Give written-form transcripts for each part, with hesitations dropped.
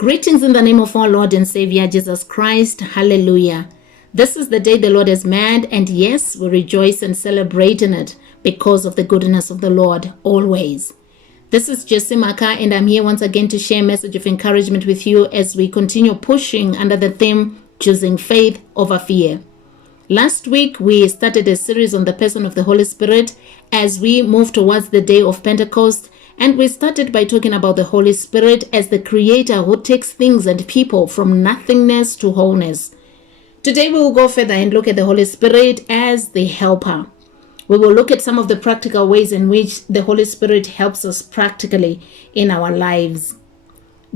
Greetings in the name of our Lord and Savior Jesus Christ. Hallelujah. This is the day the Lord has made, and yes, we rejoice and celebrate in it because of the goodness of the Lord always. This is Jesse Maka, and I'm here once again to share a message of encouragement with you as we continue pushing under the theme, Choosing Faith Over Fear. Last week, we started a series on the person of the Holy Spirit as we move towards the day of Pentecost, and we started by talking about the Holy Spirit as the creator who takes things and people from nothingness to wholeness. Today, we will go further and look at the Holy Spirit as the helper. We will look at some of the practical ways in which the Holy Spirit helps us practically in our lives.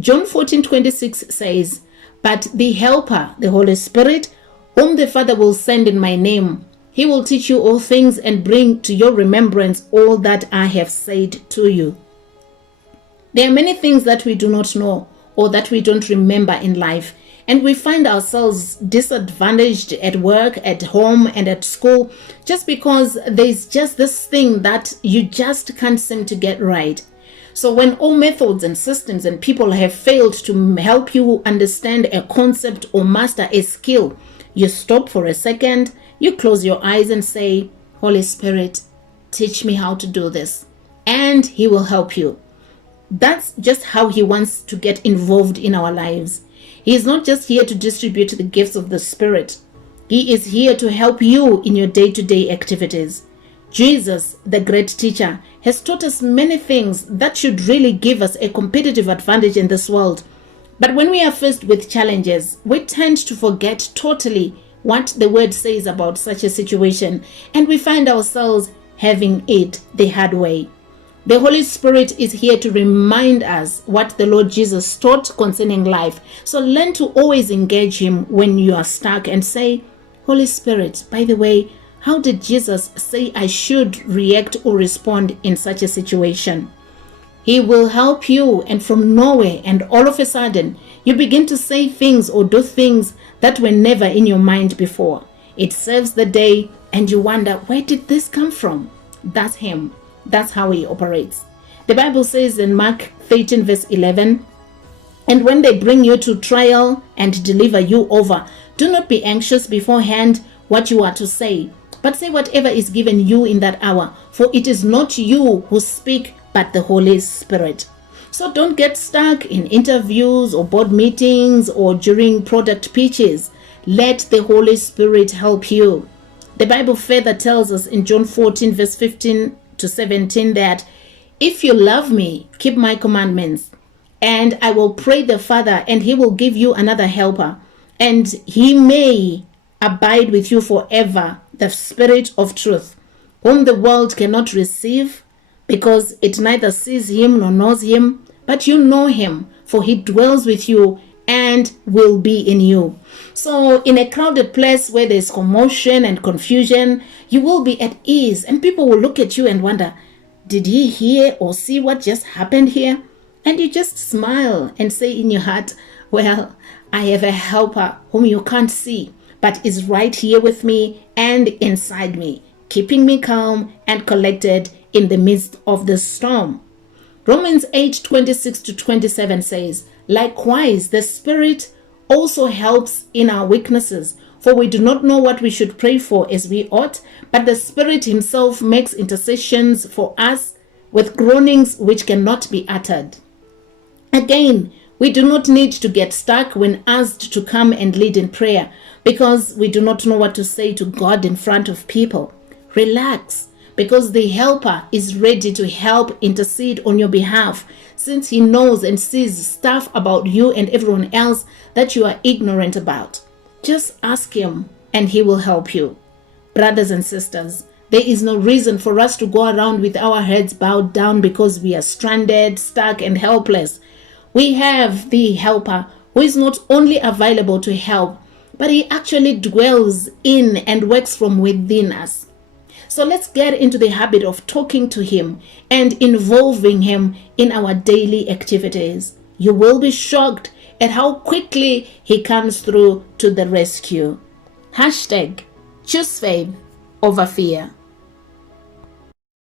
John 14:26 says, "But the helper, the Holy Spirit, whom the Father will send in my name, he will teach you all things and bring to your remembrance all that I have said to you." There are many things that we do not know or that we don't remember in life, and we find ourselves disadvantaged at work, at home, and at school just because there's just this thing that you just can't seem to get right. So when all methods and systems and people have failed to help you understand a concept or master a skill, you stop for a second, you close your eyes and say, "Holy Spirit, teach me how to do this." And he will help you. That's just how he wants to get involved in our lives. He is not just here to distribute the gifts of the Spirit. He is here to help you in your day-to-day activities. Jesus, the great teacher, has taught us many things that should really give us a competitive advantage in this world. But when we are faced with challenges, we tend to forget totally what the word says about such a situation, and we find ourselves having it the hard way. The Holy Spirit is here to remind us what the Lord Jesus taught concerning life. So learn to always engage him when you are stuck and say, "Holy Spirit, by the way, how did Jesus say I should react or respond in such a situation?" He will help you, and from nowhere and all of a sudden, you begin to say things or do things that were never in your mind before. It saves the day, and you wonder, where did this come from? That's him. That's how he operates. The Bible says in Mark 13 verse 11, "And when they bring you to trial and deliver you over, do not be anxious beforehand what you are to say, but say whatever is given you in that hour, for it is not you who speak, but the Holy Spirit." So don't get stuck in interviews or board meetings or during product pitches. Let the Holy Spirit help you. The Bible further tells us in John 14 verse 15 to 17 that, "If you love me, keep my commandments, and I will pray the Father, and he will give you another helper, and he may abide with you forever, the Spirit of truth, whom the world cannot receive, because it neither sees him nor knows him, but you know him, for he dwells with you and will be in you." So in a crowded place where there's commotion and confusion, you will be at ease, and people will look at you and wonder, did he hear or see what just happened here? And you just smile and say in your heart, "Well, I have a helper whom you can't see, but is right here with me and inside me, keeping me calm and collected in the midst of the storm." Romans 8:26 to 27 says, "Likewise, the Spirit also helps in our weaknesses, for we do not know what we should pray for as we ought, but the Spirit himself makes intercessions for us with groanings which cannot be uttered." Again, we do not need to get stuck when asked to come and lead in prayer because we do not know what to say to God in front of people. Relax, because the helper is ready to help intercede on your behalf, since he knows and sees stuff about you and everyone else that you are ignorant about. Just ask him and he will help you. Brothers and sisters, there is no reason for us to go around with our heads bowed down because we are stranded, stuck, and helpless. We have the helper who is not only available to help, but he actually dwells in and works from within us. So let's get into the habit of talking to him and involving him in our daily activities. You will be shocked at how quickly he comes through to the rescue. #Choose faith over fear.